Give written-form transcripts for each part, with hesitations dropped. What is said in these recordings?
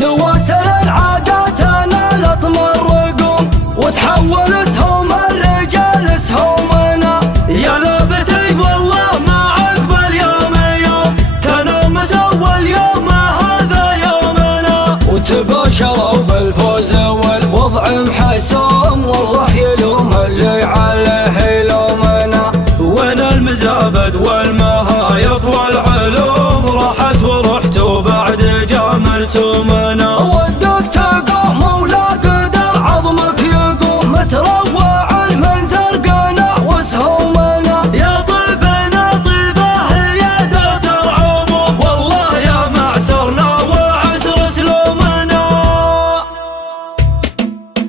دواسر العادات نالت مرقوم وتحول اسهم الرجال اسهمنا. يا لابتي والله ما عقب اليوم يوم تنام سوى اليوم هذا يومنا. وتباشروا بالفوز والوضع محسوم والله يلوم اللي عليه يلومنا. وين المزابد والمهايط والعلوم راحت ورحتوا بعد جاء مرسومنا. ودك تقوم ولا قدر عظمك يقوم متروع المنزل قنا وسهومنا. يا طيبنا طيبه يا دسر عموم والله يا معسرنا وعسر سلومنا.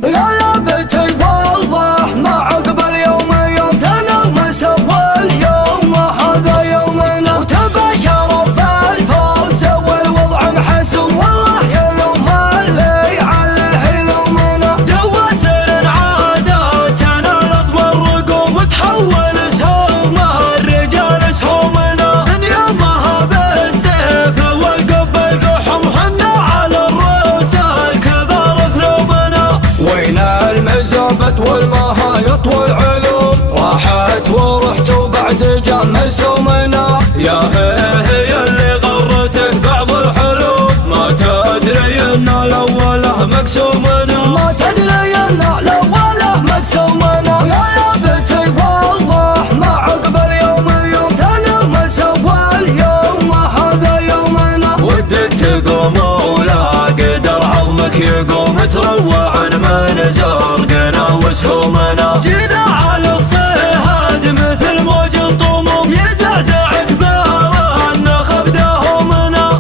يا لابتي والله ما عقب اليوم يوم تنام سوى اليوم هذا يومنا. وتباشروا بالفوز والوضع محسوم والله يلوم اللي عليه يلومنا. دواسر عاداتنا لطمرقوم وتحول اسهم الرجال اسهمنا. من يومها بالسيف وقب القحم حنا على الرؤوس الكبار ثلومنا. وين المزابد والمهايط والعلوم راحت ورحتوا بعد جاء مرسومنا. يا هي اللي غرتك بعض الحلول ما تدري ان الاوله مقسومنا. ما تدري ان الاوله مقسومنا. يا لابتي والله ما عقب اليوم يوم تنام سوى اليوم هذا يومنا. ودك تقوم ولا قدر عظمك يقوم تروع من زرقنا وسهومنا. جينا على الصهاد مثل موج طموم يزعزع كبار النخب دهومنا.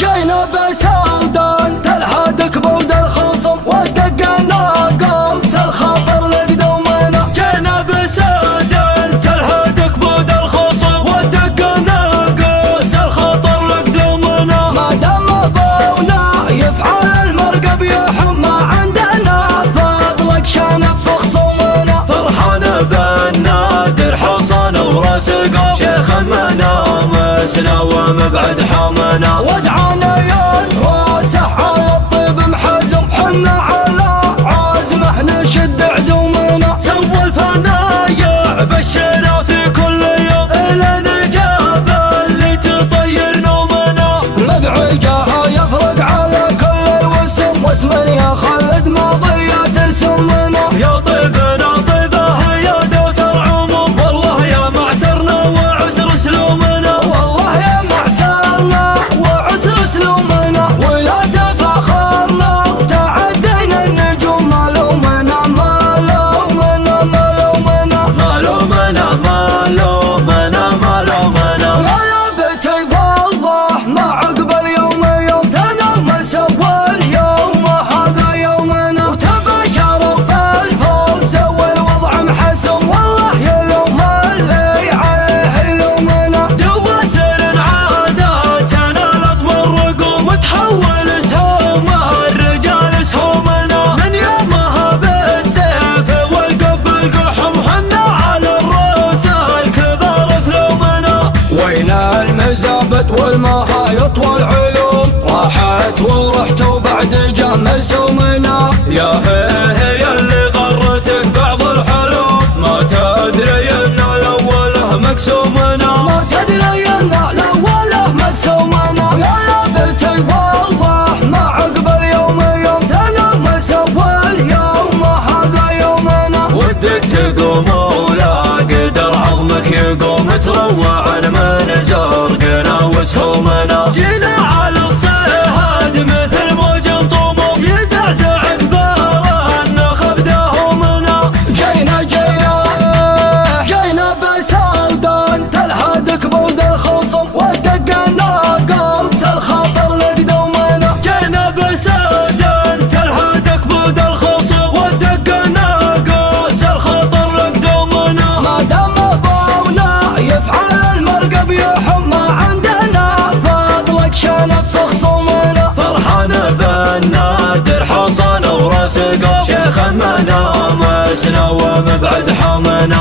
جينا بسودان تلهدك بود الخصم ودقنا قمص الخطر لقدومنا. جينا بسودان تلهدك بود الخصم ودقنا قوس الخطر لقدومنا. ما دام ابونا يفعل المرقب يحم ما عندنا فضلك شنف خصومنا. فرحان بالنادر حصان وراسقه شيخ منامسنا ومبعد حمنا. ودعانا ينواسح على الطيب محزم حنا على عزمه نشد عزومنا. سوى الفنايع بشنا في كل يوم الى نجاب اللي تطير نومنا. مبعجها يفرق على كل الوسم واسم يا خالد ماضية ترسمنا. يا طيبنا طيبه يا دوسر عموم والله يا معسرنا وعسر سلومنا. والله يا معسرنا وعسر سلومنا. ولا تفاخرنا وتعدينا النجوم ما لومنا ما لومنا ما لومنا ما لومنا ما لومنا ما لومنا. يا لابتي والله ما عقب اليوم يوم تنام سوى اليوم هذا يومنا. وتباشروا بالفوز والوضع محسوم والله يلوم اللي عليه يلومنا. دواسر عاداتنا لطمرقوم وتحول اسهم الرجال اسهمنا. من يومها بالسيف والقب القحم حنا على الرؤوس الكبار ثلومنا. وين المزابد والمهايط والعلوم راحت ورحتوا بعد جاء مرسومنا. يا هي اللي غرتك بعض الحلول ما تدري ان الاوله مقسومنا. ما تدري ان الاوله مقسومنا. يا لابتي والله ما عقب اليوم يوم تنام سوى اليوم هذا يومنا. ودك تقوم ولا قدر عظمك يقوم تروع من زرقنا وسهومنا. جينا على الصهاد مثل موج طموم يزعزع كبار النخب دهومنا. جينا بسودان تلهدك بود الخصم ودقنا قمص الخطر لقدومنا. جينا بسودان تلهدك بود الخصم ودقنا قوس الخطر لقدومنا. ما دام ابونا يفعل المرقب يحم ما عندنا فضلك شنف خصومنا. فرحان بالنادر حصان وراسقه شيخ منامسنا ومبعد حمنا.